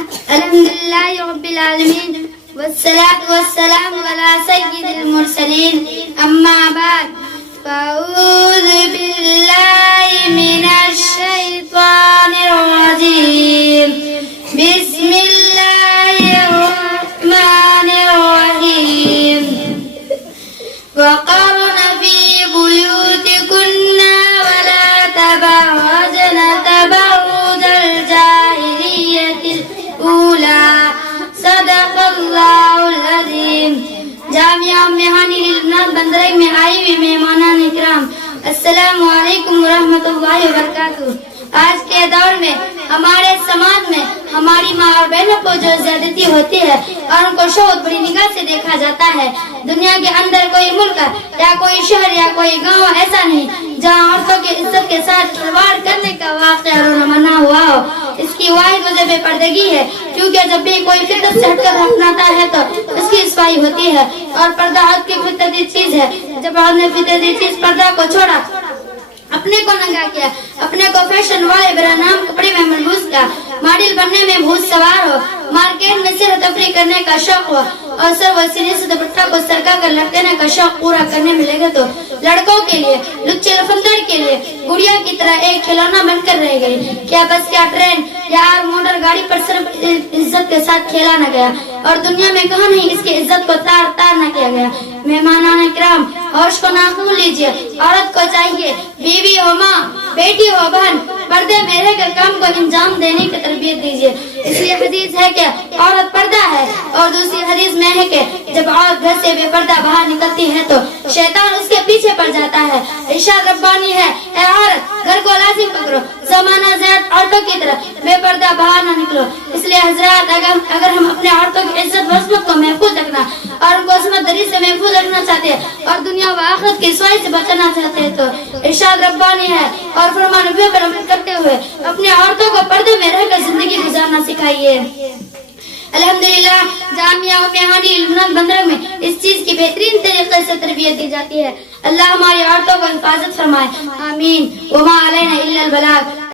الحمدللہ رب العالمین والصلاة والسلام علی سید المرسلین اما بعد فاعوذ باللہ من الشیطان الرجیم بسم اللہ الرحمن الرحیم وقرن فی بیوتکن ولا تبرجن تبرج الجاہلیۃ الاولی صدق اللہ العظیم۔ جامعہ امہانی للبنات بندرگ میں آئی ہوئی مہمانان اکرام، السلام علیکم ورحمۃ اللہ وبرکاتہ۔ آج کے دور میں ہمارے سماج میں ہماری ماں اور بہنوں کو جو زیادتی ہوتی ہے اور ان کو بہت بڑی نگاہ سے دیکھا جاتا ہے، دنیا کے اندر کوئی ملک یا کوئی شہر یا کوئی گاؤں ایسا نہیں جہاں عورتوں کی عزت کے ساتھ کھلواڑ کرنے کا واقعہ رونما ہوا ہو۔ اس کی واحد وجہ بے پردگی ہے، کیونکہ جب بھی کوئی فطرت سے ہٹ کر اپناتا ہے تو اس کی صفائی ہوتی ہے، اور پردہ عورت کی فطرتی چیز ہے۔ جب عورت نے فطرتی چیز پردہ کو چھوڑا، اپنے کو ننگا کیا، اپنے کو فیشن والے برا نام کپڑے میں ملبوس کیا، ماڈل بننے میں بھوت سوار ہو، مارکیٹ میں سیر و تفریح کرنے کا شوق ہو، اور سر و سینے سے دوپٹہ کو سرکا کر لٹکنے کا شوق پورا کرنے میں لگے تو لڑکوں کے لیے، لچے لفندر کے لیے گڑیا کی طرح ایک کھلونا بن کر رہ گئی۔ کیا بس کیا ٹرین یا موٹر گاڑی پر صرف عزت کے ساتھ کھیلا نہ گیا، اور دنیا میں کہاں نہیں اس کی عزت کو تار تار نہ کیا گیا۔ مہمانان کرام، ہوش کو ناخون لیجیے، عورت کو چاہیے بیوی ہو ماں، بیٹی ہو بہن، پردے میں رہ کر کام کو انجام دینے کی تربیت دیجیے۔ اس لیے حدیث ہے کہ عورت پردہ ہے، اور دوسری حدیث میں ہے کہ جب عورت گھر سے بے پردہ باہر نکلتی ہے تو شیطان اس کے پیچھے پڑ جاتا ہے۔ ارشاد ربانی ہے، اے عورت گھر کو لازم پکڑو، زمانہ زائد عورتوں کی طرح بے پردہ باہر نہ نکلو۔ اس لیے حضرات، اگر ہم اپنے عورتوں کی عزت و عصمت کو محفوظ رکھنا اور ان کو عصمت دری سے محفوظ رکھنا چاہتے ہیں اور دنیا و آخرت کی سوائی سے بچانا چاہتے ہیں تو ارشاد ربانی ہے اور فرمان نبی پر عمل کرتے ہوئے اپنے عورتوں کو پردے میں رہ کر زندگی گزارنا سکھائیے۔ الحمدللہ جامعہ امہانی للبنات بندرگ میں اس چیز کی بہترین طریقے سے تربیت دی جاتی ہے۔ اللہ ہماری عورتوں کو حفاظت فرمائے، آمین۔ وما علینا الا البلاغ۔